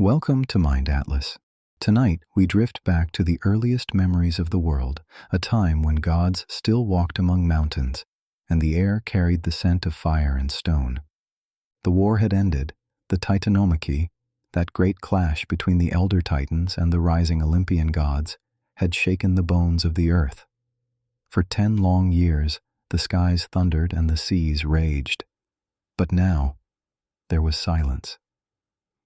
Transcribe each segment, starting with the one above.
Welcome to Mind Atlas. Tonight, we drift back to the earliest memories of the world, a time when gods still walked among mountains, and the air carried the scent of fire and stone. The war had ended, the Titanomachy, that great clash between the elder Titans and the rising Olympian gods, had shaken the bones of the earth. For 10 long years, the skies thundered and the seas raged. But now, there was silence.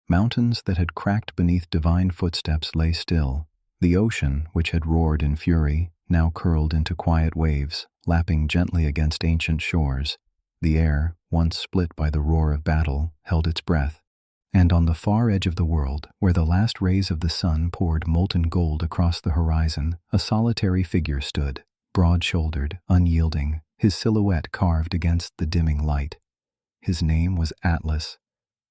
Mountains that had cracked beneath divine footsteps lay still. The ocean, which had roared in fury, now curled into quiet waves, lapping gently against ancient shores. The air, once split by the roar of battle, held its breath. And on the far edge of the world, where the last rays of the sun poured molten gold across the horizon, a solitary figure stood, broad-shouldered, unyielding, his silhouette carved against the dimming light. His name was Atlas,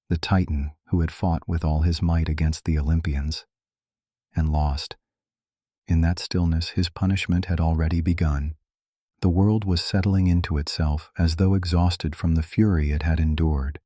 the Titan who had fought with all his might against the Olympians, and lost. In that stillness, his punishment had already begun. The world was settling into itself as though exhausted from the fury it had endured.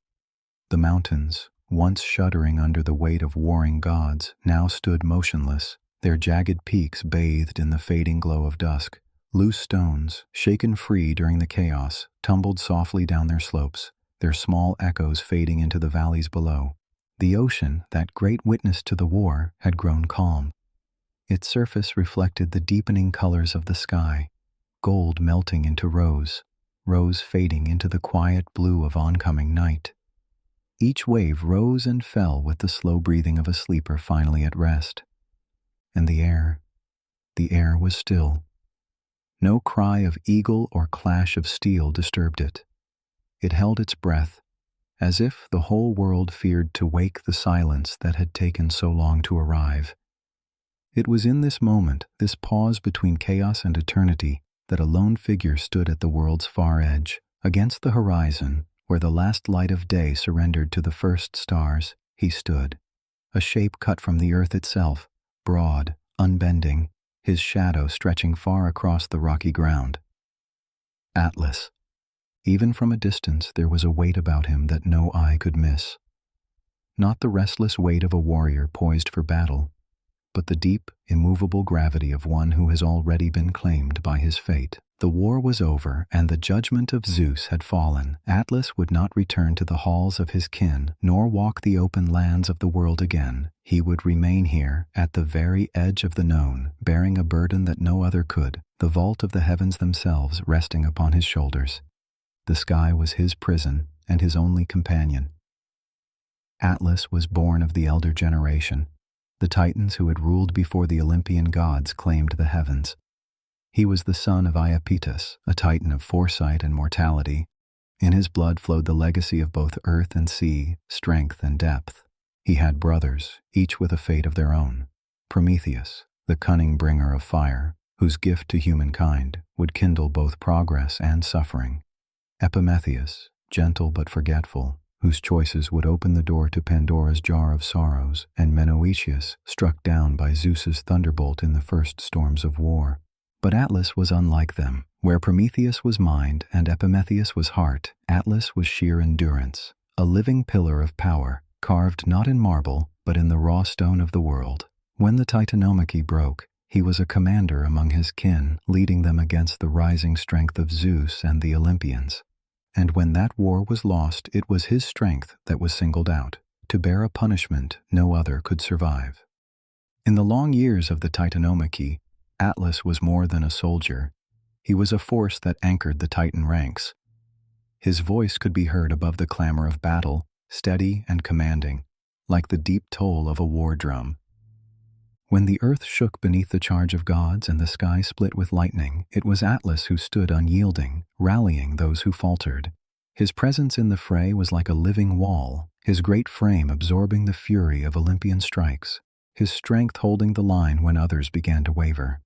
The mountains, once shuddering under the weight of warring gods, now stood motionless, their jagged peaks bathed in the fading glow of dusk. Loose stones, shaken free during the chaos, tumbled softly down their slopes, their small echoes fading into the valleys below. The ocean, that great witness to the war, had grown calm. Its surface reflected the deepening colors of the sky, gold melting into rose, rose fading into the quiet blue of oncoming night. Each wave rose and fell with the slow breathing of a sleeper finally at rest. And the air was still. No cry of eagle or clash of steel disturbed it. It held its breath, as if the whole world feared to wake the silence that had taken so long to arrive. It was in this moment, this pause between chaos and eternity, that a lone figure stood at the world's far edge, against the horizon, where the last light of day surrendered to the first stars. He stood, a shape cut from the earth itself, broad, unbending, his shadow stretching far across the rocky ground. Atlas. Even from a distance, there was a weight about him that no eye could miss. Not the restless weight of a warrior poised for battle, but the deep, immovable gravity of one who has already been claimed by his fate. The war was over, and the judgment of Zeus had fallen. Atlas would not return to the halls of his kin, nor walk the open lands of the world again. He would remain here, at the very edge of the known, bearing a burden that no other could, the vault of the heavens themselves resting upon his shoulders. The sky was his prison and his only companion. Atlas was born of the elder generation. The Titans who had ruled before the Olympian gods claimed the heavens. He was the son of Iapetus, a Titan of foresight and mortality. In his blood flowed the legacy of both earth and sea, strength and depth. He had brothers, each with a fate of their own. Prometheus, the cunning bringer of fire, whose gift to humankind would kindle both progress and suffering. Epimetheus, gentle but forgetful, whose choices would open the door to Pandora's jar of sorrows, and Menoetius, struck down by Zeus's thunderbolt in the first storms of war. But Atlas was unlike them. Where Prometheus was mind and Epimetheus was heart, Atlas was sheer endurance, a living pillar of power, carved not in marble, but in the raw stone of the world. When the Titanomachy broke, he was a commander among his kin, leading them against the rising strength of Zeus and the Olympians. And when that war was lost, it was his strength that was singled out, to bear a punishment no other could survive. In the long years of the Titanomachy, Atlas was more than a soldier. He was a force that anchored the Titan ranks. His voice could be heard above the clamor of battle, steady and commanding, like the deep toll of a war drum. When the earth shook beneath the charge of gods and the sky split with lightning, it was Atlas who stood unyielding, rallying those who faltered. His presence in the fray was like a living wall, his great frame absorbing the fury of Olympian strikes, his strength holding the line when others began to waver.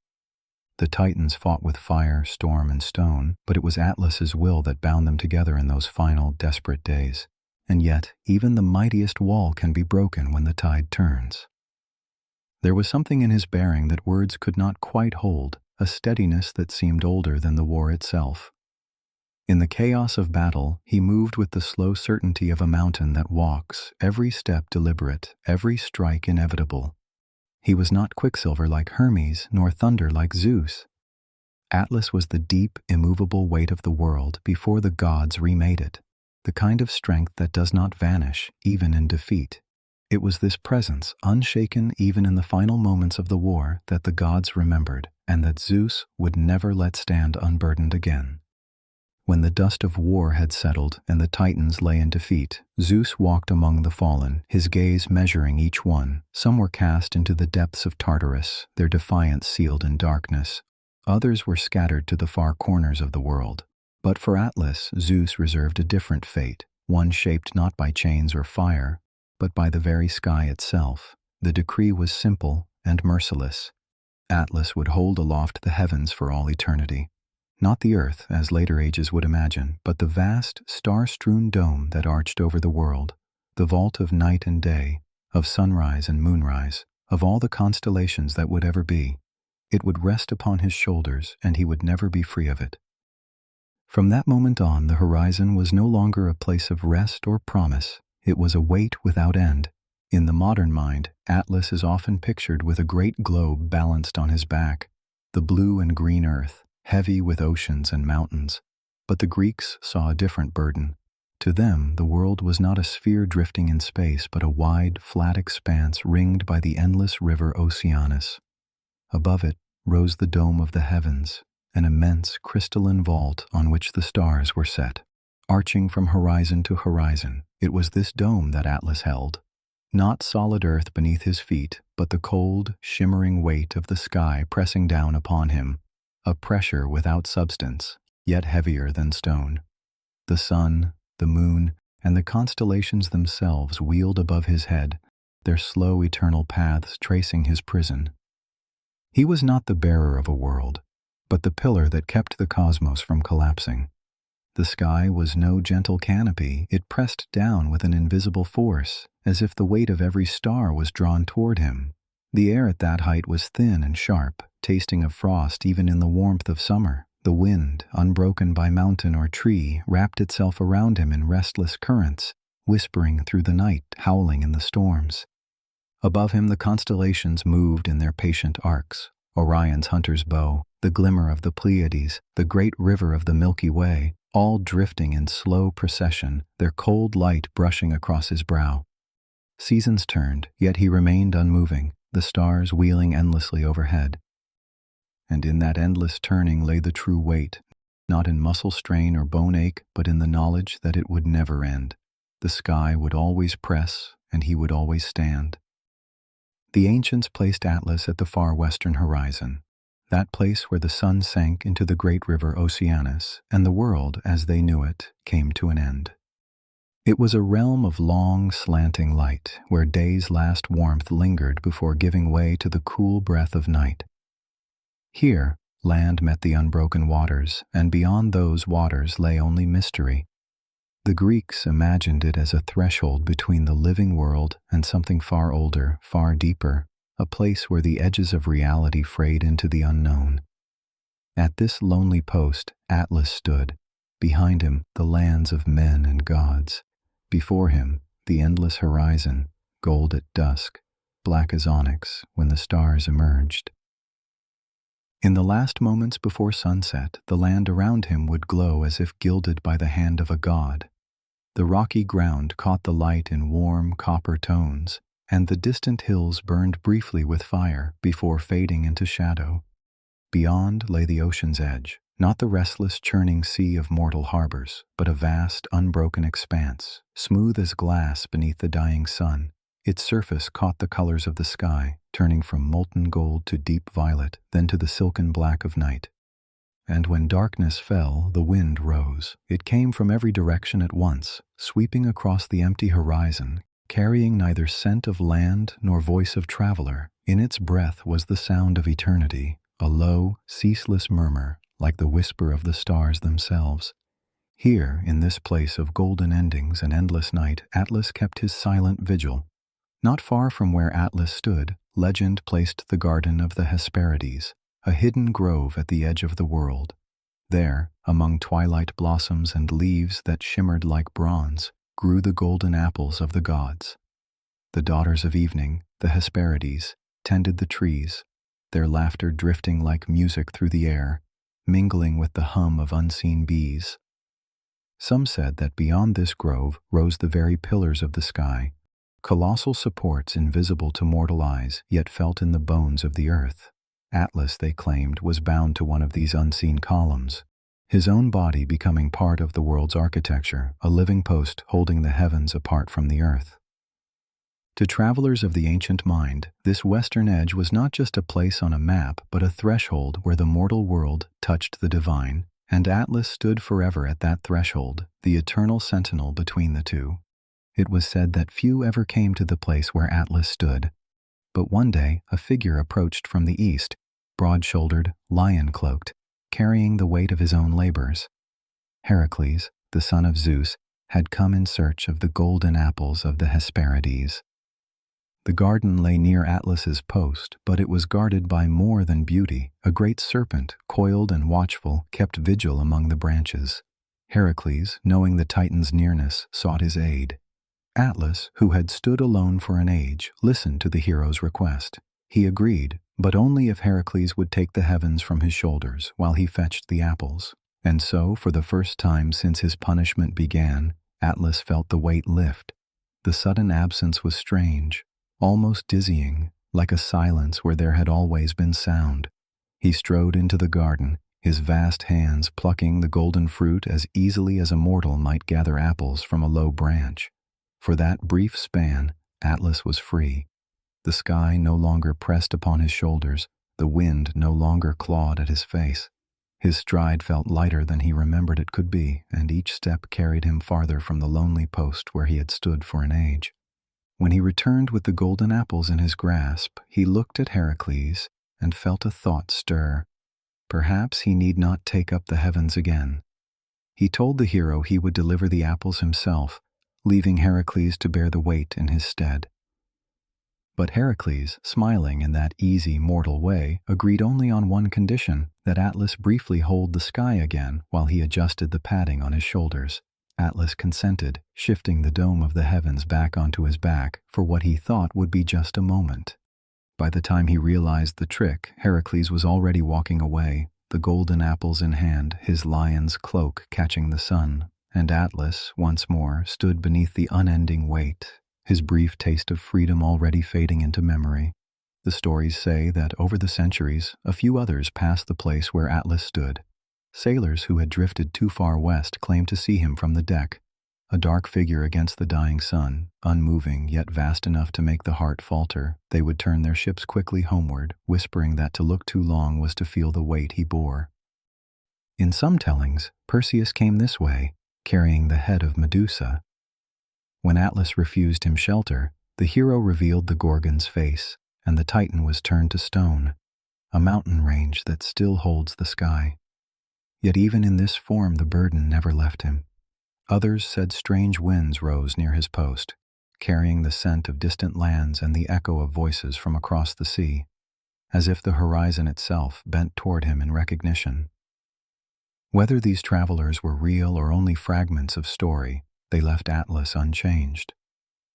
The Titans fought with fire, storm, and stone, but it was Atlas's will that bound them together in those final, desperate days. And yet, even the mightiest wall can be broken when the tide turns. There was something in his bearing that words could not quite hold, a steadiness that seemed older than the war itself. In the chaos of battle, he moved with the slow certainty of a mountain that walks, every step deliberate, every strike inevitable. He was not quicksilver like Hermes, nor thunder like Zeus. Atlas was the deep, immovable weight of the world before the gods remade it, the kind of strength that does not vanish, even in defeat. It was this presence, unshaken even in the final moments of the war, that the gods remembered, and that Zeus would never let stand unburdened again. When the dust of war had settled and the Titans lay in defeat, Zeus walked among the fallen, his gaze measuring each one. Some were cast into the depths of Tartarus, their defiance sealed in darkness. Others were scattered to the far corners of the world. But for Atlas, Zeus reserved a different fate, one shaped not by chains or fire, but by the very sky itself. The decree was simple and merciless. Atlas would hold aloft the heavens for all eternity. Not the earth, as later ages would imagine, but the vast, star-strewn dome that arched over the world, the vault of night and day, of sunrise and moonrise, of all the constellations that would ever be. It would rest upon his shoulders, and he would never be free of it. From that moment on, the horizon was no longer a place of rest or promise. It was a weight without end. In the modern mind, Atlas is often pictured with a great globe balanced on his back, the blue and green earth, heavy with oceans and mountains. But the Greeks saw a different burden. To them, the world was not a sphere drifting in space, but a wide, flat expanse ringed by the endless river Oceanus. Above it rose the dome of the heavens, an immense crystalline vault on which the stars were set. Arching from horizon to horizon, it was this dome that Atlas held. Not solid earth beneath his feet, but the cold, shimmering weight of the sky pressing down upon him, a pressure without substance, yet heavier than stone. The sun, the moon, and the constellations themselves wheeled above his head, their slow eternal paths tracing his prison. He was not the bearer of a world, but the pillar that kept the cosmos from collapsing. The sky was no gentle canopy, it pressed down with an invisible force, as if the weight of every star was drawn toward him. The air at that height was thin and sharp, tasting of frost even in the warmth of summer. The wind, unbroken by mountain or tree, wrapped itself around him in restless currents, whispering through the night, howling in the storms. Above him the constellations moved in their patient arcs, Orion's hunter's bow, the glimmer of the Pleiades, the great river of the Milky Way, all drifting in slow procession, their cold light brushing across his brow. Seasons turned, yet he remained unmoving, the stars wheeling endlessly overhead. And in that endless turning lay the true weight, not in muscle strain or bone ache, but in the knowledge that it would never end. The sky would always press, and he would always stand. The ancients placed Atlas at the far western horizon, that place where the sun sank into the great river Oceanus, and the world, as they knew it, came to an end. It was a realm of long, slanting light, where day's last warmth lingered before giving way to the cool breath of night. Here, land met the unbroken waters, and beyond those waters lay only mystery. The Greeks imagined it as a threshold between the living world and something far older, far deeper, a place where the edges of reality frayed into the unknown. At this lonely post, Atlas stood. Behind him, the lands of men and gods. Before him, the endless horizon, gold at dusk, black as onyx when the stars emerged. In the last moments before sunset, the land around him would glow as if gilded by the hand of a god. The rocky ground caught the light in warm copper tones, and the distant hills burned briefly with fire before fading into shadow. Beyond lay the ocean's edge, not the restless churning sea of mortal harbors, but a vast, unbroken expanse, smooth as glass beneath the dying sun. Its surface caught the colors of the sky, turning from molten gold to deep violet, then to the silken black of night. And when darkness fell, the wind rose. It came from every direction at once, sweeping across the empty horizon, carrying neither scent of land nor voice of traveler. In its breath was the sound of eternity, a low, ceaseless murmur, like the whisper of the stars themselves. Here, in this place of golden endings and endless night, Atlas kept his silent vigil. Not far from where Atlas stood, legend placed the garden of the Hesperides, a hidden grove at the edge of the world. There, among twilight blossoms and leaves that shimmered like bronze, grew the golden apples of the gods. The daughters of evening, the Hesperides, tended the trees, their laughter drifting like music through the air, mingling with the hum of unseen bees. Some said that beyond this grove rose the very pillars of the sky, colossal supports invisible to mortal eyes, yet felt in the bones of the earth. Atlas, they claimed, was bound to one of these unseen columns, his own body becoming part of the world's architecture, a living post holding the heavens apart from the earth. To travelers of the ancient mind, this western edge was not just a place on a map, but a threshold where the mortal world touched the divine, and Atlas stood forever at that threshold, the eternal sentinel between the two. It was said that few ever came to the place where Atlas stood, but one day a figure approached from the east, broad-shouldered, lion-cloaked, carrying the weight of his own labors. Heracles, the son of Zeus, had come in search of the golden apples of the Hesperides. The garden lay near Atlas's post, but it was guarded by more than beauty. A great serpent, coiled and watchful, kept vigil among the branches. Heracles, knowing the Titan's nearness, sought his aid. Atlas, who had stood alone for an age, listened to the hero's request. He agreed, but only if Heracles would take the heavens from his shoulders while he fetched the apples. And so, for the first time since his punishment began, Atlas felt the weight lift. The sudden absence was strange, almost dizzying, like a silence where there had always been sound. He strode into the garden, his vast hands plucking the golden fruit as easily as a mortal might gather apples from a low branch. For that brief span, Atlas was free. The sky no longer pressed upon his shoulders, the wind no longer clawed at his face. His stride felt lighter than he remembered it could be, and each step carried him farther from the lonely post where he had stood for an age. When he returned with the golden apples in his grasp, he looked at Heracles and felt a thought stir. Perhaps he need not take up the heavens again. He told the hero he would deliver the apples himself, leaving Heracles to bear the weight in his stead. But Heracles, smiling in that easy, mortal way, agreed only on one condition, that Atlas briefly hold the sky again while he adjusted the padding on his shoulders. Atlas consented, shifting the dome of the heavens back onto his back for what he thought would be just a moment. By the time he realized the trick, Heracles was already walking away, the golden apples in hand, his lion's cloak catching the sun, and Atlas, once more, stood beneath the unending weight, his brief taste of freedom already fading into memory. The stories say that over the centuries, a few others passed the place where Atlas stood. Sailors who had drifted too far west claimed to see him from the deck, a dark figure against the dying sun, unmoving yet vast enough to make the heart falter. They would turn their ships quickly homeward, whispering that to look too long was to feel the weight he bore. In some tellings, Perseus came this way, carrying the head of Medusa. When Atlas refused him shelter, the hero revealed the Gorgon's face, and the Titan was turned to stone, a mountain range that still holds the sky. Yet even in this form the burden never left him. Others said strange winds rose near his post, carrying the scent of distant lands and the echo of voices from across the sea, as if the horizon itself bent toward him in recognition. Whether these travelers were real or only fragments of story, they left Atlas unchanged.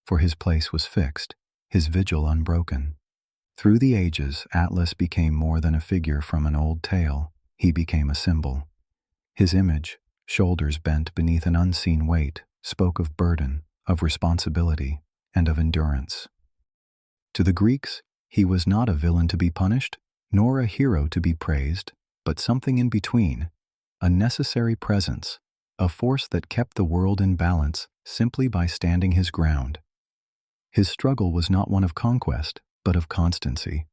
For his place was fixed, his vigil unbroken. Through the ages, Atlas became more than a figure from an old tale. He became a symbol. His image, shoulders bent beneath an unseen weight, spoke of burden, of responsibility, and of endurance. To the Greeks, he was not a villain to be punished, nor a hero to be praised, but something in between, a necessary presence, a force that kept the world in balance simply by standing his ground. His struggle was not one of conquest, but of constancy.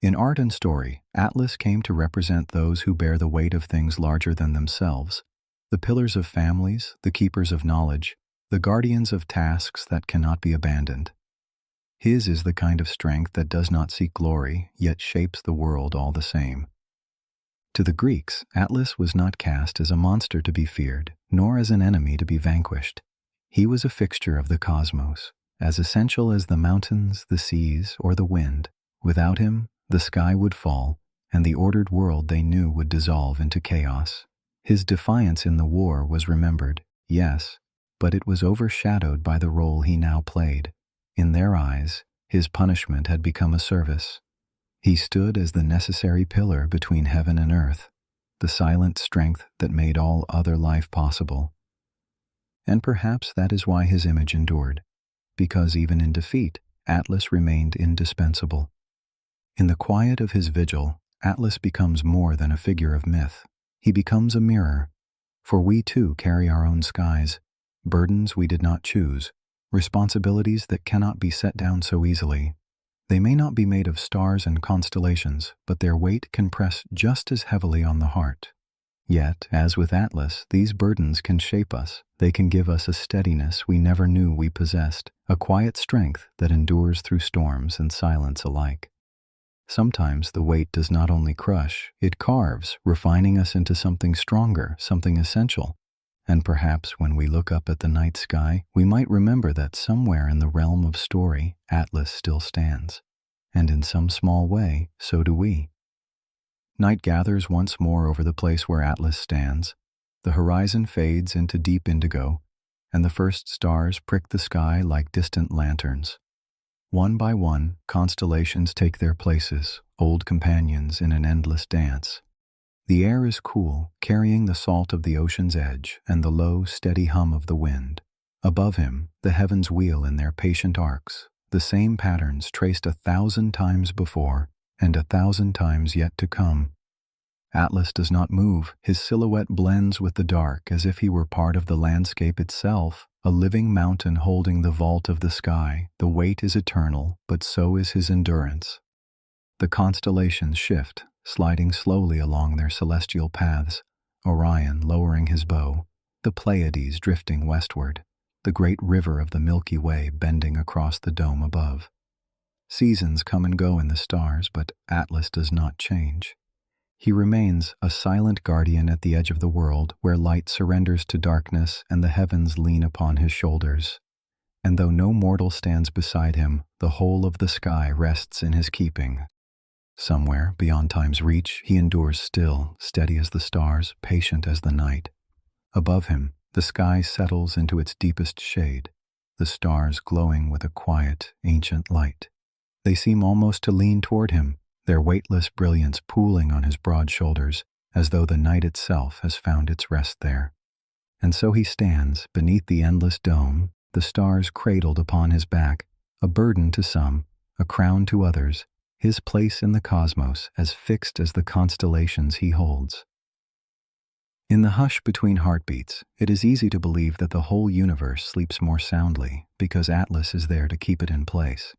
In art and story, Atlas came to represent those who bear the weight of things larger than themselves, the pillars of families, the keepers of knowledge, the guardians of tasks that cannot be abandoned. His is the kind of strength that does not seek glory, yet shapes the world all the same. To the Greeks, Atlas was not cast as a monster to be feared, nor as an enemy to be vanquished. He was a fixture of the cosmos, as essential as the mountains, the seas, or the wind. Without him, the sky would fall, and the ordered world they knew would dissolve into chaos. His defiance in the war was remembered, yes, but it was overshadowed by the role he now played. In their eyes, his punishment had become a service. He stood as the necessary pillar between heaven and earth, the silent strength that made all other life possible. And perhaps that is why his image endured, because even in defeat, Atlas remained indispensable. In the quiet of his vigil, Atlas becomes more than a figure of myth. He becomes a mirror, for we too carry our own skies, burdens we did not choose, responsibilities that cannot be set down so easily. They may not be made of stars and constellations, but their weight can press just as heavily on the heart. Yet, as with Atlas, these burdens can shape us. They can give us a steadiness we never knew we possessed, a quiet strength that endures through storms and silence alike. Sometimes the weight does not only crush, it carves, refining us into something stronger, something essential. And perhaps when we look up at the night sky, we might remember that somewhere in the realm of story, Atlas still stands. And in some small way, so do we. Night gathers once more over the place where Atlas stands. The horizon fades into deep indigo, and the first stars prick the sky like distant lanterns. One by one, constellations take their places, old companions in an endless dance. The air is cool, carrying the salt of the ocean's edge and the low, steady hum of the wind. Above him, the heavens wheel in their patient arcs, the same patterns traced 1,000 times before and 1,000 times yet to come. Atlas does not move. His silhouette blends with the dark as if he were part of the landscape itself, a living mountain holding the vault of the sky. The weight is eternal, but so is his endurance. The constellations shift, sliding slowly along their celestial paths, Orion lowering his bow, the Pleiades drifting westward, the great river of the Milky Way bending across the dome above. Seasons come and go in the stars, but Atlas does not change. He remains a silent guardian at the edge of the world where light surrenders to darkness and the heavens lean upon his shoulders. And though no mortal stands beside him, the whole of the sky rests in his keeping. Somewhere, beyond time's reach, he endures still, steady as the stars, patient as the night. Above him, the sky settles into its deepest shade, the stars glowing with a quiet, ancient light. They seem almost to lean toward him, their weightless brilliance pooling on his broad shoulders, as though the night itself has found its rest there. And so he stands, beneath the endless dome, the stars cradled upon his back, a burden to some, a crown to others, his place in the cosmos as fixed as the constellations he holds. In the hush between heartbeats, it is easy to believe that the whole universe sleeps more soundly because Atlas is there to keep it in place.